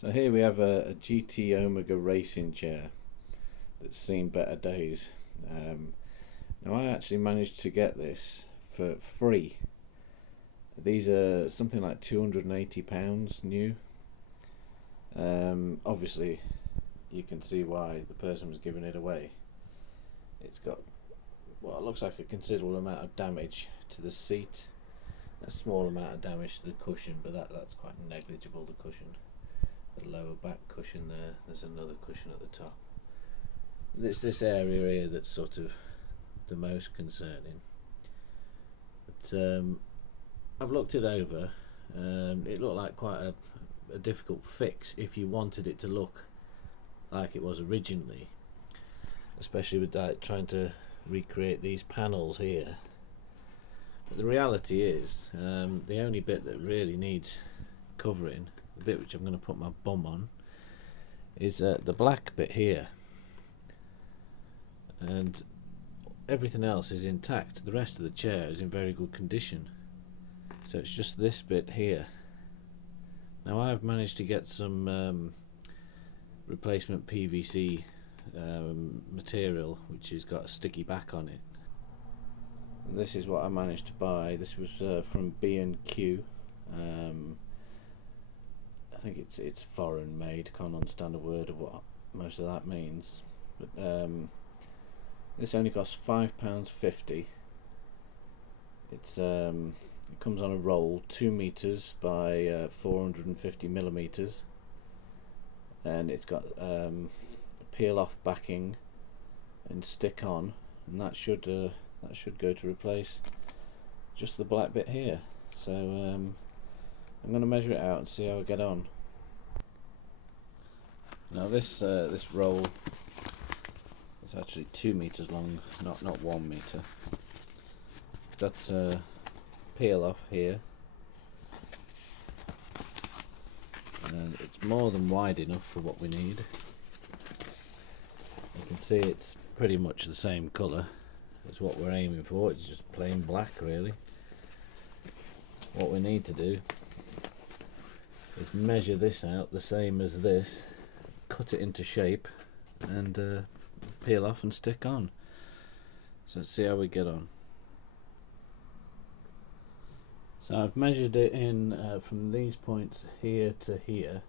So here we have a GT Omega racing chair that's seen better days. Now I actually managed to get this for free. These are something like £280 new. Obviously you can see why the person was giving it away. It's got what it looks like a considerable amount of damage to the seat, a small amount of damage to the cushion, but that's quite negligible, the cushion. The lower back cushion there's another cushion at the top. It's this area here that's sort of the most concerning. But I've looked it over. It looked like quite a difficult fix if you wanted it to look like it was originally, especially with trying to recreate these panels here. But the reality is, the only bit that really needs covering, the bit which I'm going to put my bum on, is the black bit here, and everything else is intact. The rest of the chair is in very good condition, so it's just this bit here. Now I've managed to get some replacement PVC material which has got a sticky back on it, and this is what I managed to buy. This was from B&Q. I think it's foreign made, can't understand a word of what most of that means, but this only costs £5.50. It comes on a roll, 2 meters by 450 millimeters, and it's got peel off backing and stick on, and that should go to replace just the black bit here. So I'm going to measure it out and see how I get on. Now this roll is actually 2 meters long, not 1 meter. It's got peel off here, and it's more than wide enough for what we need. You can see it's pretty much the same colour as what we're aiming for. It's just plain black really. What we need to do is measure this out the same as this, cut it into shape, and peel off and stick on. So let's see how we get on. So I've measured it in from these points here to here,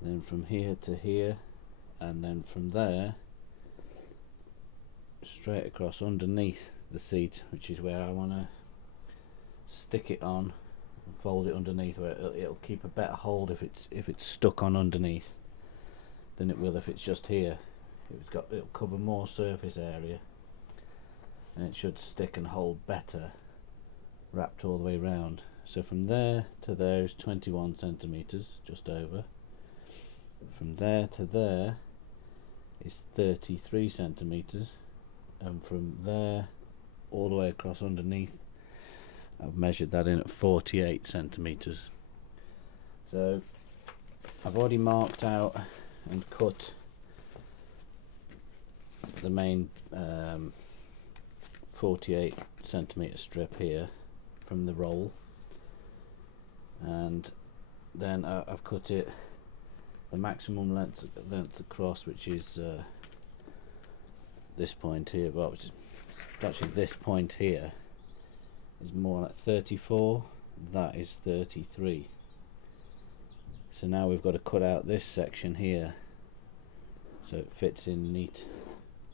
then from here to here, and then from there straight across underneath the seat, which is where I want to stick it on and fold it underneath, where it'll keep a better hold if it's stuck on underneath than it will if it's just here. It'll cover more surface area, and it should stick and hold better wrapped all the way around. So from there to there is 21 centimeters, just over. From there to there is 33 centimeters, and from there all the way across underneath, I've measured that in at 48 centimeters. So I've already marked out and cut the main 48 centimeter strip here from the roll, and then I've cut it the maximum length across, which is this point here, well, which is actually this point here is more like 34, that is 33. So now we've got to cut out this section here so it fits in neat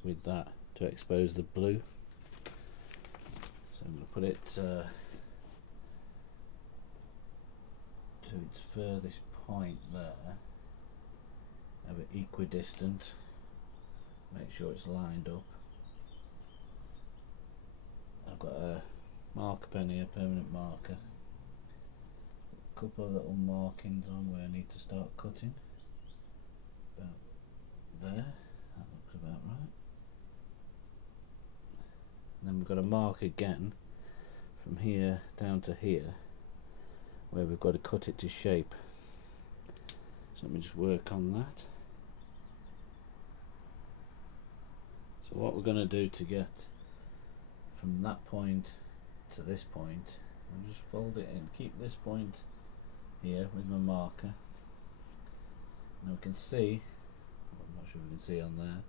with that to expose the blue. So I'm going to put it to its furthest point there, have it equidistant, make sure it's lined up. I've got a marker pen here, permanent marker, a couple of little markings on where I need to start cutting, about there, that looks about right. And then we've got to mark again from here down to here where we've got to cut it to shape. So let me just work on that. So what we're going to do to get from that point to this point, I'll just fold it in, keep this point here with my marker, Now we can see, I'm not sure we can see on there,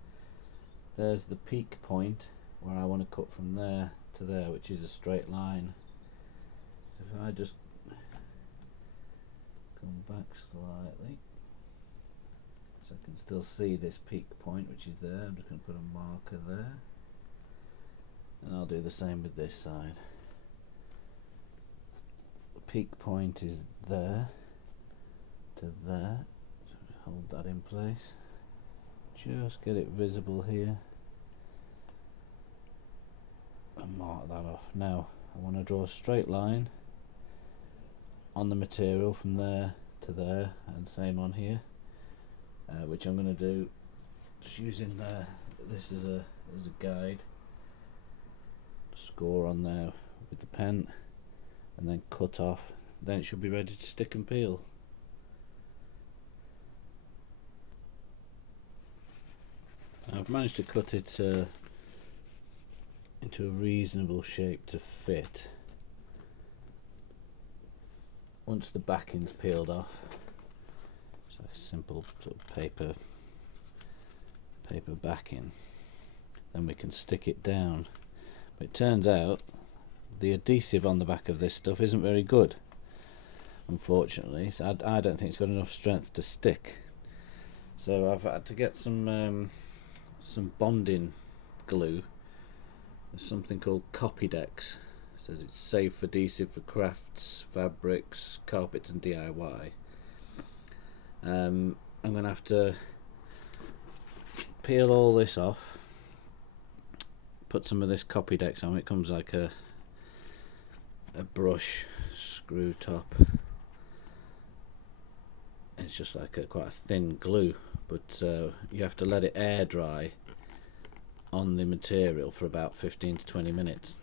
there's the peak point where I want to cut from there to there, which is a straight line. So if I just come back slightly, so I can still see this peak point which is there. I'm just going to put a marker there, and I'll do the same with this side. The peak point is there to there, so hold that in place, just get it visible here and mark that off. Now I want to draw a straight line on the material from there to there, and same on here, which I'm going to do just using this as a guide. Score on there with the pen and then cut off, then it should be ready to stick and peel. I've managed to cut it into a reasonable shape to fit. Once the backing's peeled off, it's like a simple sort of paper backing, then we can stick it down. But it turns out the adhesive on the back of this stuff isn't very good, unfortunately, so I don't think it's got enough strength to stick. So I've had to get some bonding glue. There's something called Copydex. It says it's safe adhesive for crafts, fabrics, carpets and DIY. I'm going to have to peel all this off, put some of this Copydex on. It comes like a brush screw top. It's just like quite a thin glue, but you have to let it air dry on the material for about 15 to 20 minutes,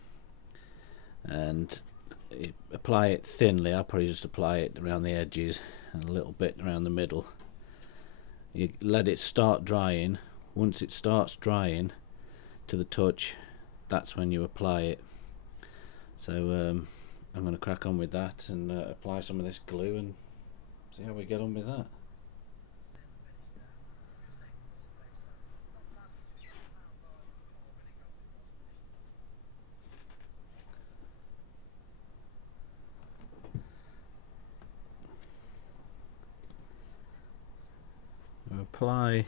and apply it thinly. I'll probably just apply it around the edges and a little bit around the middle. You let it start drying. Once it starts drying to the touch, that's when you apply it. So I'm going to crack on with that and apply some of this glue and see how we get on with that. Apply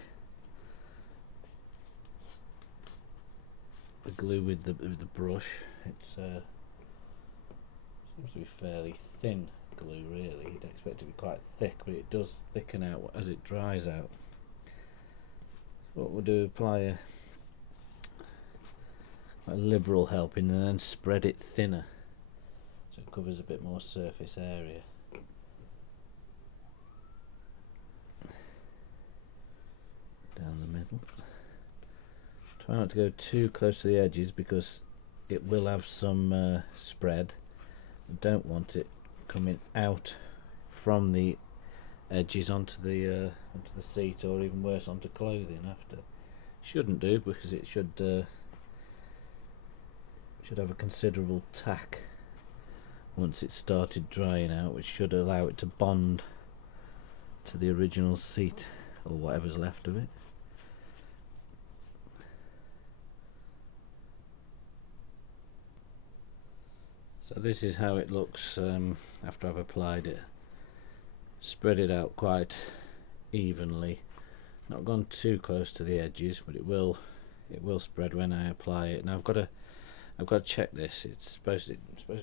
the glue with the brush. It's seems to be fairly thin glue, really. You'd expect it to be quite thick, but it does thicken out as it dries out. So what we'll do, apply a liberal helping and then spread it thinner so it covers a bit more surface area. Down the middle. Try not to go too close to the edges because it will have some spread. I don't want it coming out from the edges onto the seat, or even worse, onto clothing after. Shouldn't do, because it should have a considerable tack once it's started drying out, which should allow it to bond to the original seat or whatever's left of it. So this is how it looks after I've applied it. Spread it out quite evenly, not gone too close to the edges, but it will spread when I apply it. Now I've got to check this. It's supposed to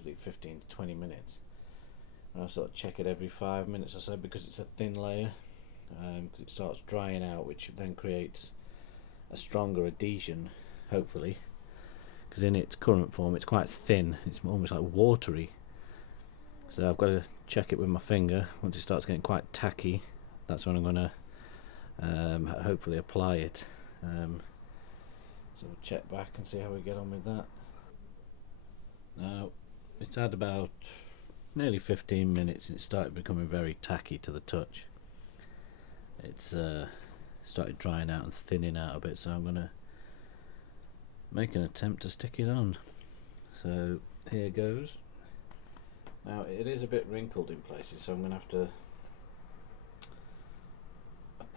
be 15 to 20 minutes, and I'll sort of check it every 5 minutes or so because it's a thin layer, because it starts drying out, which then creates a stronger adhesion, hopefully, because in its current form it's quite thin. It's almost like watery. So I've got to check it with my finger. Once it starts getting quite tacky, that's when I'm going to hopefully apply it. So we'll check back and see how we get on with that. Now it's had about nearly 15 minutes and it started becoming very tacky to the touch. It's started drying out and thinning out a bit, so I'm going to make an attempt to stick it on. So here goes. Now it is a bit wrinkled in places, so I'm going to have to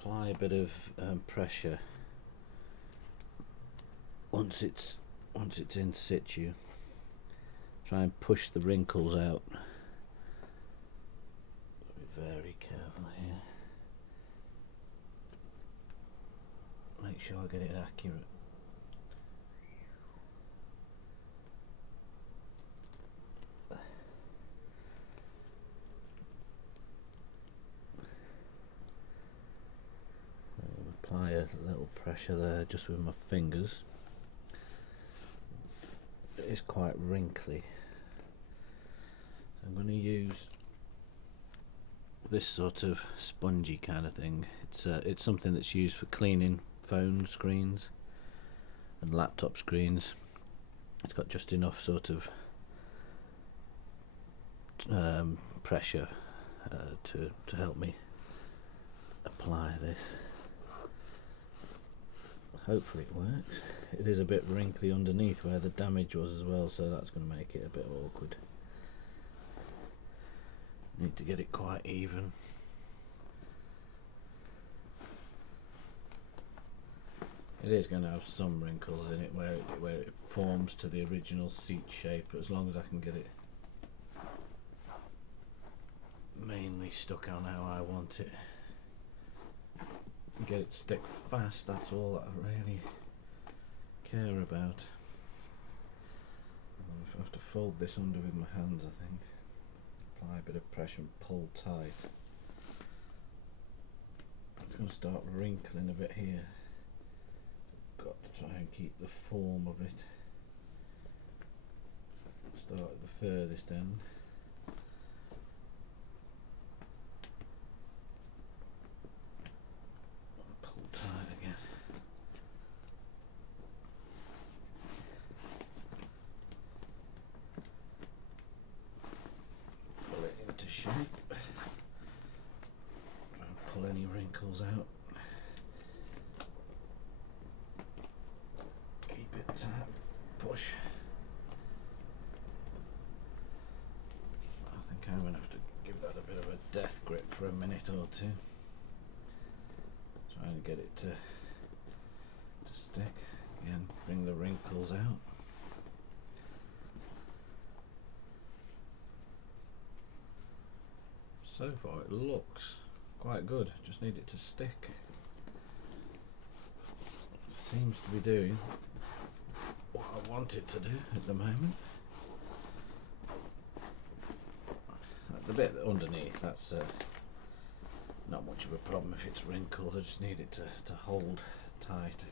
apply a bit of pressure once it's in situ. Try and push the wrinkles out. Be very careful here. Make sure I get it accurate. Apply a little pressure there just with my fingers. It is quite wrinkly. So I'm going to use this sort of spongy kind of thing. It's something that's used for cleaning phone screens and laptop screens. It's got just enough sort of pressure to help me apply this. Hopefully it works. It is a bit wrinkly underneath where the damage was as well, so that's going to make it a bit awkward. Need to get it quite even. It is going to have some wrinkles in it where it forms to the original seat shape, but as long as I can get it mainly stuck on how I want it, get it stick fast, that's all that I really care about. I have to fold this under with my hands, I think. Apply a bit of pressure and pull tight. It's going to start wrinkling a bit here. Got to try and keep the form of it. Start at the furthest end. Pull tight again. Pull it into shape. Try and pull any wrinkles out. Keep it tight. Push. I think I'm going to have to give that a bit of a death grip for a minute or two. Trying to get it to stick. Again, bring the wrinkles out. So far it looks quite good, just need it to stick. It seems to be doing what I want it to do at the moment. The bit underneath, that's not much of a problem if it's wrinkled. I just need it to hold tight.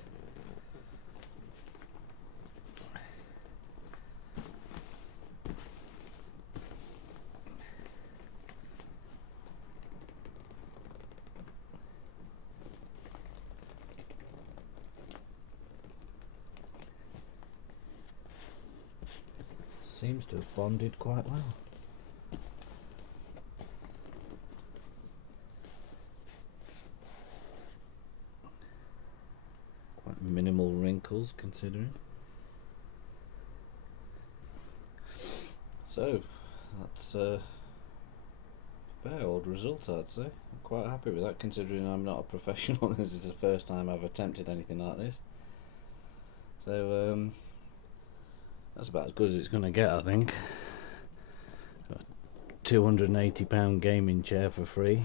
Seems to have bonded quite well. Quite minimal wrinkles considering. So that's a fair old result, I'd say. I'm quite happy with that considering I'm not a professional. This is the first time I've attempted anything like this. So that's about as good as it's going to get, I think. £280 gaming chair for free.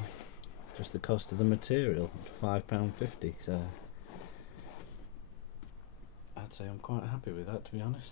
Just the cost of the material, £5.50. So I'd say I'm quite happy with that, to be honest.